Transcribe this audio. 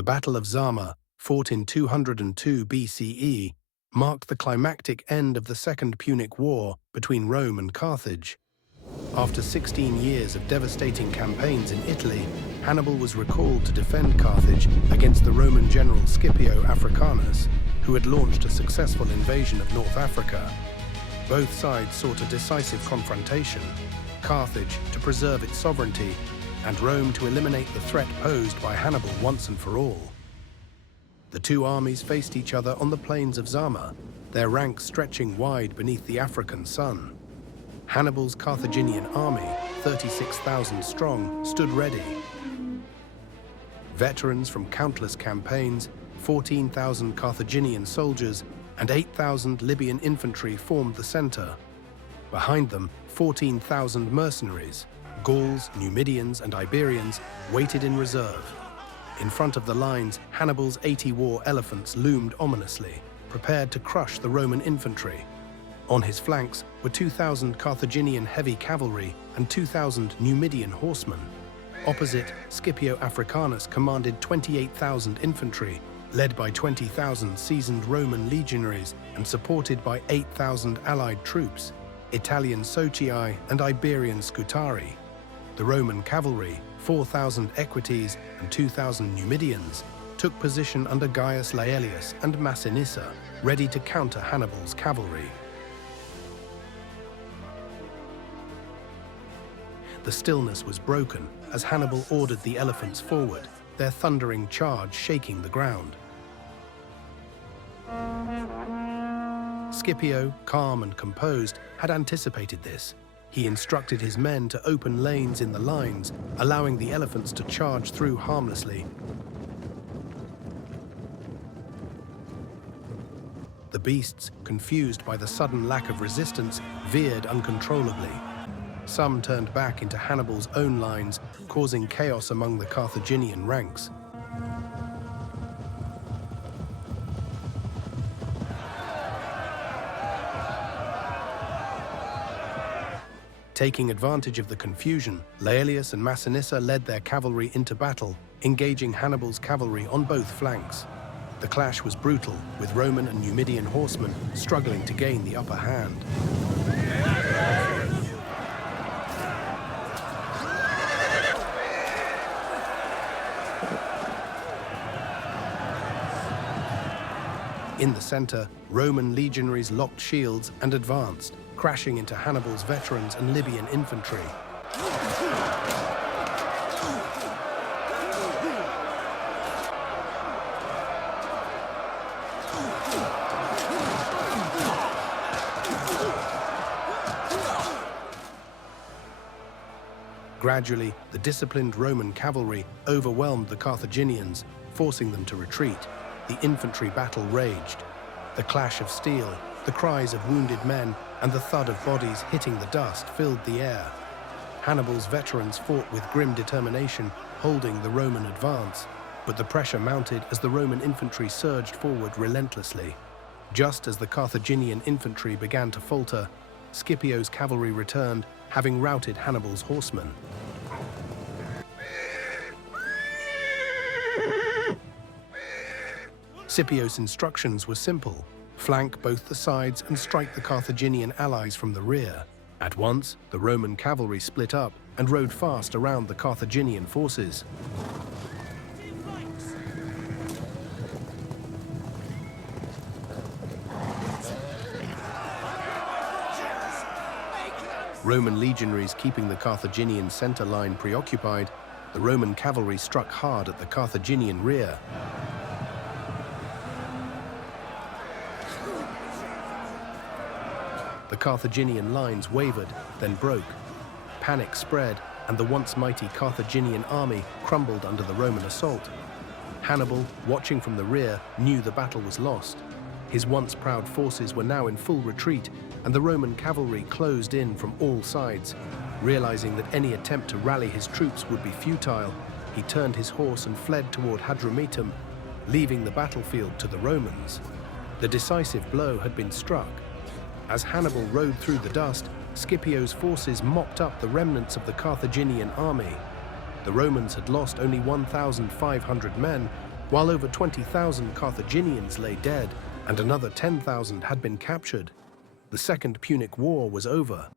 The Battle of Zama, fought in 202 BCE, marked the climactic end of the Second Punic War between Rome and Carthage. After 16 years of devastating campaigns in Italy, Hannibal was recalled to defend Carthage against the Roman general Scipio Africanus, who had launched a successful invasion of North Africa. Both sides sought a decisive confrontation, Carthage to preserve its sovereignty, and Rome to eliminate the threat posed by Hannibal once and for all. The two armies faced each other on the plains of Zama, their ranks stretching wide beneath the African sun. Hannibal's Carthaginian army, 36,000 strong, stood ready. Veterans from countless campaigns, 14,000 Carthaginian soldiers, and 8,000 Libyan infantry formed the center. Behind them, 14,000 mercenaries, Gauls, Numidians, and Iberians, waited in reserve. In front of the lines, Hannibal's 80 war elephants loomed ominously, prepared to crush the Roman infantry. On his flanks were 2,000 Carthaginian heavy cavalry and 2,000 Numidian horsemen. Opposite, Scipio Africanus commanded 28,000 infantry, led by 20,000 seasoned Roman Legionaries and supported by 8,000 allied troops, Italian Socii and Iberian Scutarii. The Roman cavalry, 4,000 Equites and 2,000 Numidians, took position under Gaius Laelius and Massinissa, ready to counter Hannibal's cavalry. The stillness was broken as Hannibal ordered the elephants forward, their thundering charge shaking the ground. Scipio, calm and composed, had anticipated this. He instructed his men to open lanes in the lines, allowing the elephants to charge through harmlessly. The beasts, confused by the sudden lack of resistance, veered uncontrollably. Some turned back into Hannibal's own lines, causing chaos among the Carthaginian ranks. Taking advantage of the confusion, Laelius and Massinissa led their cavalry into battle, engaging Hannibal's cavalry on both flanks. The clash was brutal, with Roman and Numidian horsemen struggling to gain the upper hand. In the center, Roman legionaries locked shields and advanced, crashing into Hannibal's veterans and Libyan infantry. Gradually, the disciplined Roman cavalry overwhelmed the Carthaginians, forcing them to retreat. The infantry battle raged. The clash of steel, the cries of wounded men, and the thud of bodies hitting the dust filled the air. Hannibal's veterans fought with grim determination, holding the Roman advance, but the pressure mounted as the Roman infantry surged forward relentlessly. Just as the Carthaginian infantry began to falter, Scipio's cavalry returned, having routed Hannibal's horsemen. Scipio's instructions were simple: flank both the sides and strike the Carthaginian allies from the rear. At once, the Roman cavalry split up and rode fast around the Carthaginian forces. Roman legionaries keeping the Carthaginian center line preoccupied, the Roman cavalry struck hard at the Carthaginian rear. The Carthaginian lines wavered, then broke. Panic spread, and the once mighty Carthaginian army crumbled under the Roman assault. Hannibal, watching from the rear, knew the battle was lost. His once proud forces were now in full retreat, and the Roman cavalry closed in from all sides. Realizing that any attempt to rally his troops would be futile, he turned his horse and fled toward Hadrumetum, leaving the battlefield to the Romans. The decisive blow had been struck. As Hannibal rode through the dust, Scipio's forces mopped up the remnants of the Carthaginian army. The Romans had lost only 1,500 men, While over 20,000 Carthaginians lay dead and another 10,000 had been captured, the Second Punic War was over,